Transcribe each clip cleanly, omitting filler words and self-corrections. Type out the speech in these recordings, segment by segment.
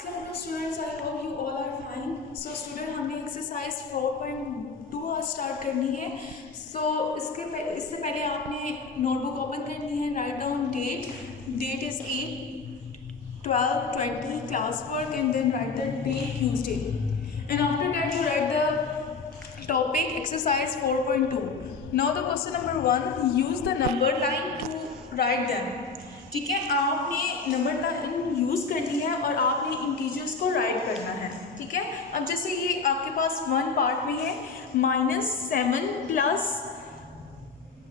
Hello students, I hope you all are fine. So student हमें exercise 4.2 आज start करनी है. So इससे पहले आपने नोटबुक ओपन करनी है. Write down date is 8/12/20 class work and then write the day Tuesday and after that you write the topic exercise 4.2. Now the question number 1, use the number line to write them. ठीक है, आपने number line use करनी है और आपने integers को right करना है. ठीक है, अब जैसे ये आपके पास वन पार्ट में है -7 प्लस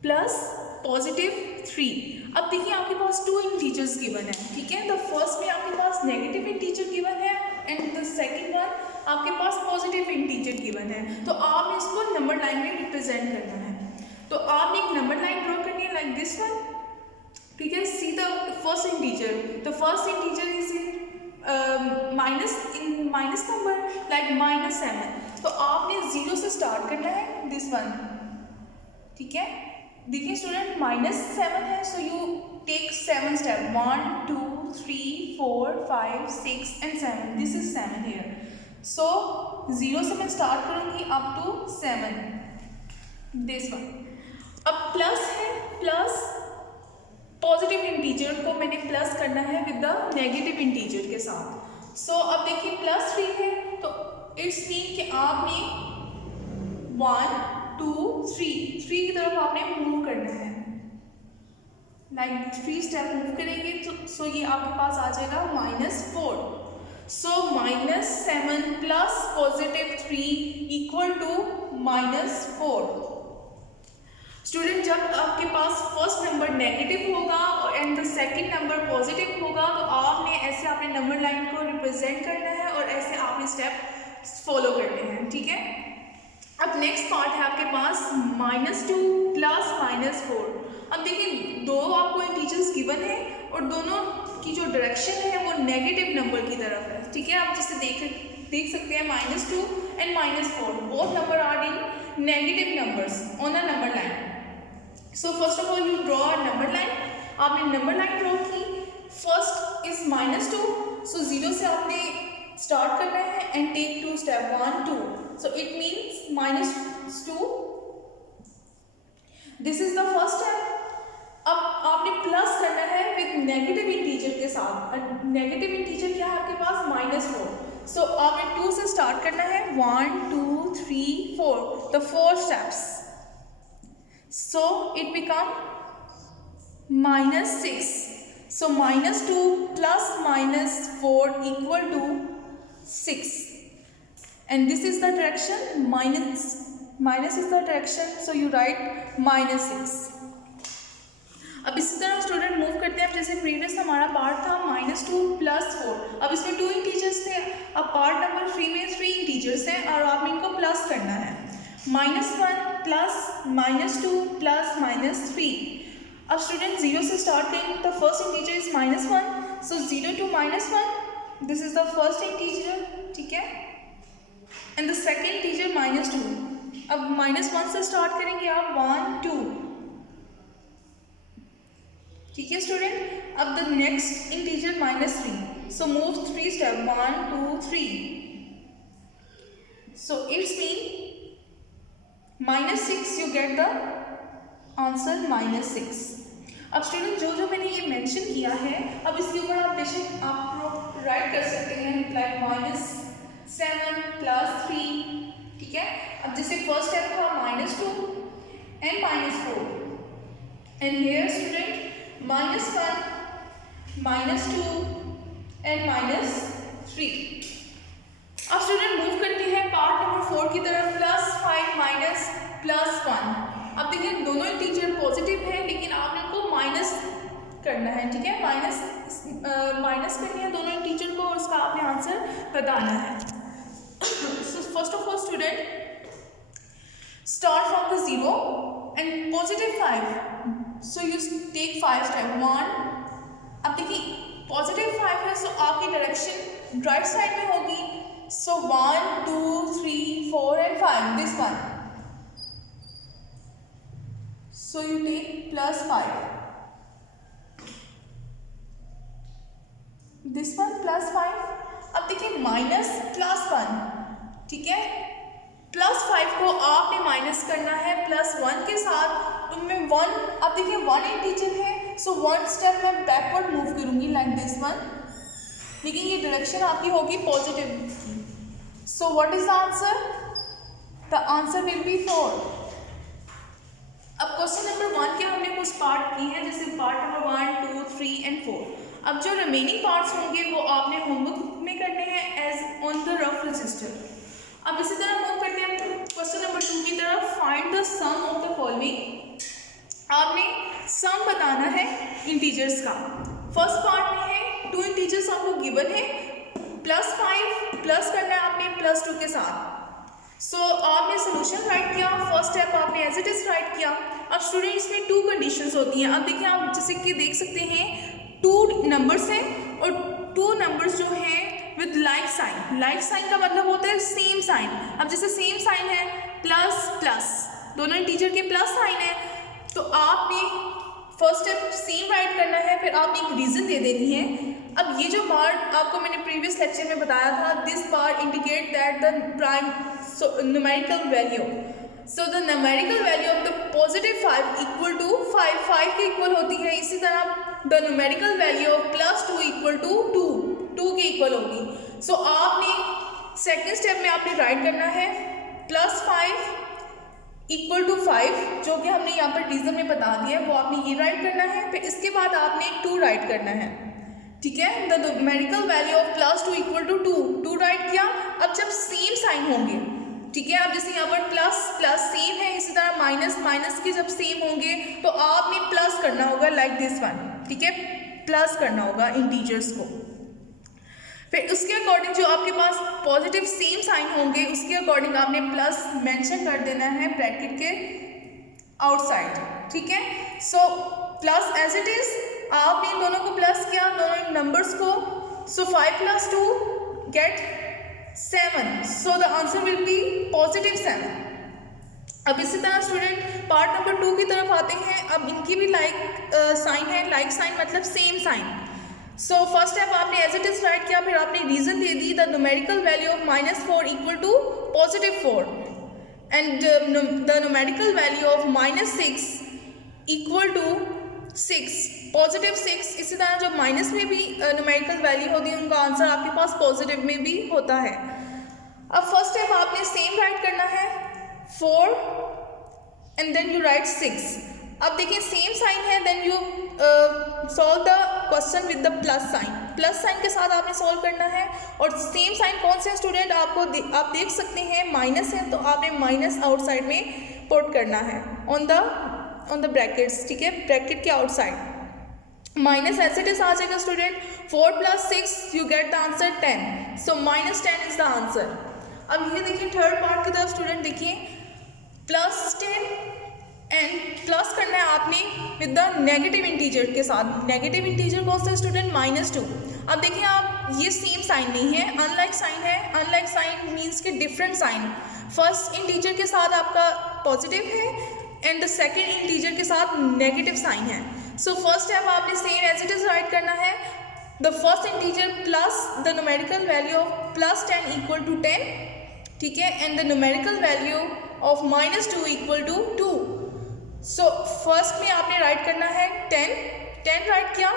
+3. अब देखिए आपके पास टू इंटीजर्स गिवन है. ठीक है, द फर्स्ट में आपके पास नेगेटिव इंटीजर गिवन है एंड द सेकेंड वन आपके पास पॉजिटिव इंटीजर गिवन है. तो आपने इसको नंबर लाइन में रिप्रेजेंट करना है. तो आपने एक नंबर लाइन ड्रॉ करनी है लाइक दिस वन. ठीक है, see the first integer. The first integer is in minus number like -7. तो आपने 0 से स्टार्ट करना है दिस वन. ठीक है, देखिए स्टूडेंट -7 है, so you take 7 step 1 2 3 4 5 6 and 7. This is 7 here. So 0 से मैं स्टार्ट करूँगी अप टू 7 दिस वन. अब प्लस है, प्लस पॉजिटिव इंटीजर को मैंने प्लस करना है विद द नेगेटिव इंटीजर के साथ. सो अब देखिए +3 है, तो इट्स मीन कि आपने 1 2 3 की तरफ आपने मूव करना है. लाइक 3 स्टेप मूव करेंगे तो सो ये आपके पास आ जाएगा -4. सो -7 प्लस +3 इक्वल टू -4. स्टूडेंट, जब आपके पास फर्स्ट नंबर नेगेटिव होगा and the second number positive होगा तो आपने ऐसे अपने नंबर लाइन को रिप्रेजेंट करना है और ऐसे आपने स्टेप फॉलो करने हैं. ठीक है, अब नेक्स्ट पार्ट है आपके पास -2 प्लस -4. अब देखिए दो आपको इंटीजर्स गिवन है और दोनों की जो डायरेक्शन है वो नेगेटिव नंबर की तरफ है. ठीक है, आप जिससे देख सकते हैं -2 and -4 both number are in negative numbers on a number line. So first of all you draw a number line. आपने नंबर लाइन ड्रॉ की. फर्स्ट इज -2, सो 0 से आपने स्टार्ट करना है and take 2 step 1 2. So it means -2. This is the first step. अब आपने plus करना है विद नेगेटिव इंटीजर के साथ. नेगेटिव इंटीजर क्या है आपके पास -4. सो आपने 2 से स्टार्ट करना है 1 2 3 4 the 4 steps. So it become -6. So -2 plus -4 equal to 6. And this is the direction. Minus is the direction. So you write -6. अब इसी तरह स्टूडेंट मूव करते हैं. अब जैसे प्रीवियस हमारा पार्ट था -2 प्लस 4. अब इसमें 2 इंटीजर्स थे. अब पार्ट नंबर 3 में 3 इंटीजर्स हैं और आपने इनको प्लस करना है. -1 प्लस -2 प्लस -3. अब स्टूडेंट 0 से स्टार्ट करेंगे. The first integer is -1. So 0 to -1 this is the first integer. ठीक है, एंड द सेकेंड इंटीजर -2. अब -1 से स्टार्ट करेंगे आप 1 2. ठीक है स्टूडेंट, अब the next integer -3. So move 3 step 1 2 3. So it's mean -6. You get the answer -6. अब स्टूडेंट जो मैंने ये मेंशन किया है, अब इसके ऊपर आप बेशक आप राइट कर सकते हैं लाइक -7 प्लस 3. ठीक है, अब जैसे फर्स्ट स्टेप था -2 and -4 and here student -1 -2 and -3. अब स्टूडेंट मूव करते हैं पार्ट नंबर 4 की तरफ. +5 +1. अब देखिए दोनों इंटीजर पॉजिटिव है लेकिन आपने इनको माइनस करना है. ठीक है, माइनस करनी है दोनों इंटीजर को और उसका आपने आंसर बताना है. So first of all student start from the 0 and +5. So you take 5 step 1. अब देखिए +5 है, सो आपकी डायरेक्शन राइट साइड में होगी. So 1 2 3 4 and 5 this one. So you take +5. This one +5. अब अब देखिए माइनस +1, ठीक है, +5 को आपने माइनस करना है +1 के साथ, उनमें 1, अब देखिए 1 इंटीजर है, सो 1 स्टेप मैं बैकवर्ड मूव करूंगी लाइक दिस वन, लेकिन ये डायरेक्शन आपकी होगी पॉजिटिव की। So what is the answer? The answer will B 4। अब क्वेश्चन नंबर 1 के हमने कुछ पार्ट किए हैं, जैसे पार्ट नंबर 1, 2, 3 एंड 4। अब जो रिमेनिंग पार्ट्स होंगे वो आपने होमवर्क में करने हैं as on the rough register. अब इसी तरह मूव करते हैं क्वेश्चन नंबर 2 की तरफ। Find the sum of the following. आपने सम बताना है इंटीजर्स का। फर्स्ट पार्ट में है 2 इंटीजर्स आपको गिवन है, +5 प्लस करना है आपने +2 के साथ। सो आपने सोल्यूशन राइट किया, फर्स्ट स्टेप आपने एज इट इज राइट किया। अब स्टूडेंट इसमें 2 कंडीशंस होती हैं। अब देखिए आप जैसे कि देख सकते हैं 2 नंबर्स हैं और 2 नंबर्स जो हैं with like sign. Like sign का मतलब होता है सेम साइन। अब जैसे सेम साइन है प्लस प्लस, दोनों इंटीजर के प्लस साइन है, तो आपने फर्स्ट स्टेप सेम राइट करना है, फिर आपने एक रीज़न दे देनी है। अब ये जो बार आपको मैंने प्रीवियस लेक्चर में बताया था, this bar indicate that the prime numerical value, so the numerical value of the +5 equal to 5 के इक्वल होती है। इसी तरह the numerical value of +2 equal to 2 के इक्वल होगी। सो आपने सेकेंड स्टेप में आपने राइट करना है +5 इक्वल टू 5, जो कि हमने यहाँ पर रीजन में बता दिया है, वो आपने ये राइट करना है। फिर इसके बाद आपने 2 राइट करना है, ठीक है। The numerical value of +2 equal to 2 write किया। अब जब सेम साइन होंगे, ठीक है, अब जैसे यहाँ पर प्लस प्लस सेम है, इसी तरह माइनस माइनस के जब सेम होंगे तो आपने प्लस करना होगा लाइक दिस वन, ठीक है, प्लस करना होगा इंटीजर्स को। फिर उसके अकॉर्डिंग जो आपके पास पॉजिटिव सेम साइन होंगे उसके अकॉर्डिंग आपने प्लस मेंशन कर देना है ब्रैकेट के आउटसाइड, ठीक है। So plus as it is आपने दोनों को प्लस किया, दोनों नंबर्स को। So 5 + 2 get 7, so the answer will be +7। अब इसी तरह स्टूडेंट पार्ट नंबर 2 की तरफ आते हैं। अब इनकी भी लाइक साइन है, लाइक साइन मतलब same sign. So first step आपने एज इट इज राइट किया, फिर आपने रीजन दे दी, the numerical value of -4 equal to +4 and the numerical value of -6 equal to 6, +6। इसी तरह जो माइनस में भी न्यूमेरिकल वैल्यू होती है उनका आंसर आपके पास पॉजिटिव में भी होता है। अब फर्स्ट स्टेप आपने सेम राइट करना है 4 एंड देन यू राइट 6। अब देखिए सेम साइन है, then you solve the question with the plus sign के साथ आपने सॉल्व करना है। और सेम साइन कौन से स्टूडेंट आप देख सकते हैं माइनस है, तो आपने माइनस आउटसाइड में पुट करना है ऑन द ब्रैकेट्स, ठीक है, ब्रैकेट के outside. Minus as it is आ जाएगा student, 4 + 6 you get the answer 10, so -10 is the answer. अब ये देखिए थर्ड पार्ट की तरफ स्टूडेंट देखिए, +10 एंड प्लस करना है आपने विद द नेगेटिव इंटीजर के साथ। नेगेटिव इंटीजर कौन सा स्टूडेंट? -2। अब देखिए आप ये सेम साइन नहीं है, अनलाइक साइन है। अनलाइक साइन मीन्स कि डिफरेंट साइन। फर्स्ट इंटीजर के साथ आपका पॉजिटिव है एंड द सेकेंड इंटीजर के साथ नेगेटिव साइन है। सो फर्स्ट स्टेप आपने same as it is write करना है, the first integer plus the numerical value of +10 equal to 10, ठीक है, and the numerical value of -2 equal to 2। So first में आपने राइट करना है 10 राइट किया,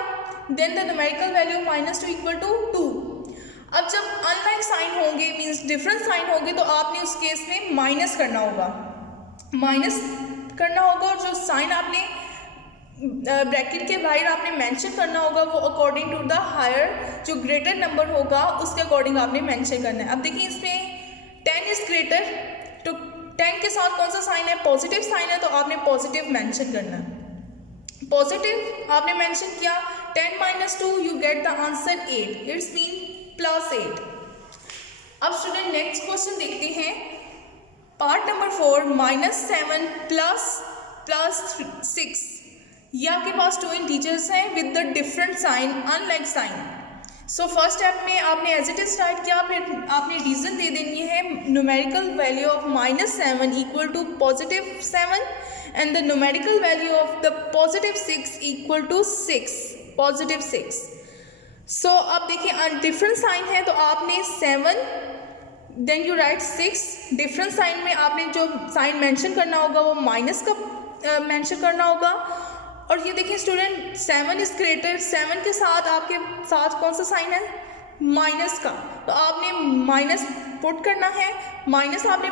then the numerical value of -2 equal to 2। अब जब अनलाइक साइन होंगे मीन्स डिफरेंट साइन होंगे तो आपने उस केस में माइनस करना होगा, और जो साइन आपने ब्रैकेट के बाहर आपने मेंशन करना होगा वो अकॉर्डिंग टू द हायर, जो ग्रेटर नंबर होगा उसके अकॉर्डिंग आपने मेंशन करना है। अब देखिए इसमें 10 इज ग्रेटर, तो 10 के साथ कौन सा साइन है? पॉजिटिव साइन है, तो आपने पॉजिटिव मेंशन करना है। पॉजिटिव आपने मेंशन किया, 10 - 2 you get the answer 8, it's mean +8। अब स्टूडेंट नेक्स्ट क्वेश्चन देखते हैं, पार्ट नंबर 4 -7 + 6। ये आपके पास 2 इंटीजर्स हैं with the different sign, unlike sign. So first step में आपने एज इट इज राइट किया, फिर आपने रीजन दे देनी है, numerical value of -7 equal to +7 and the numerical value of the +6 equal to 6, +6। So अब देखिए डिफरेंट साइन है तो आपने 7 then you write 6। Different sign में आपने जो साइन मेंशन करना होगा वो माइनस का मेंशन करना होगा। और ये देखिए स्टूडेंट 7 इज ग्रेटर, 7 के साथ आपके साथ कौन सा साइन है, माइनस का, तो आपने माइनस पुट करना है। माइनस आपने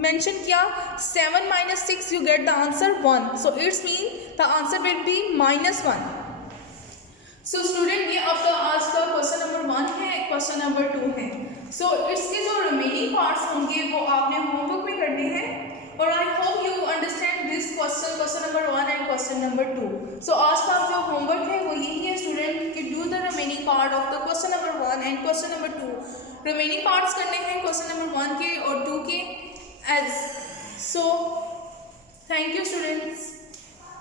मेंशन किया 7 - 6 you get the answer 1, so it's mean the answer will B -1। So student ये आपका आज का क्वेश्चन नंबर 1 है, क्वेश्चन नंबर 2 है। सो इसके जो रिमेनिंग पार्ट्स होंगे वो आपने होमवर्क में करने हैं और I hope you understand this question number 1 and question number 2। सो आज का जो होमवर्क है वो यही है स्टूडेंट कि do the remaining part of the question number 1 and question number 2। Remaining parts करने हैं क्वेश्चन नंबर 1 के और 2 के as. So thank you students.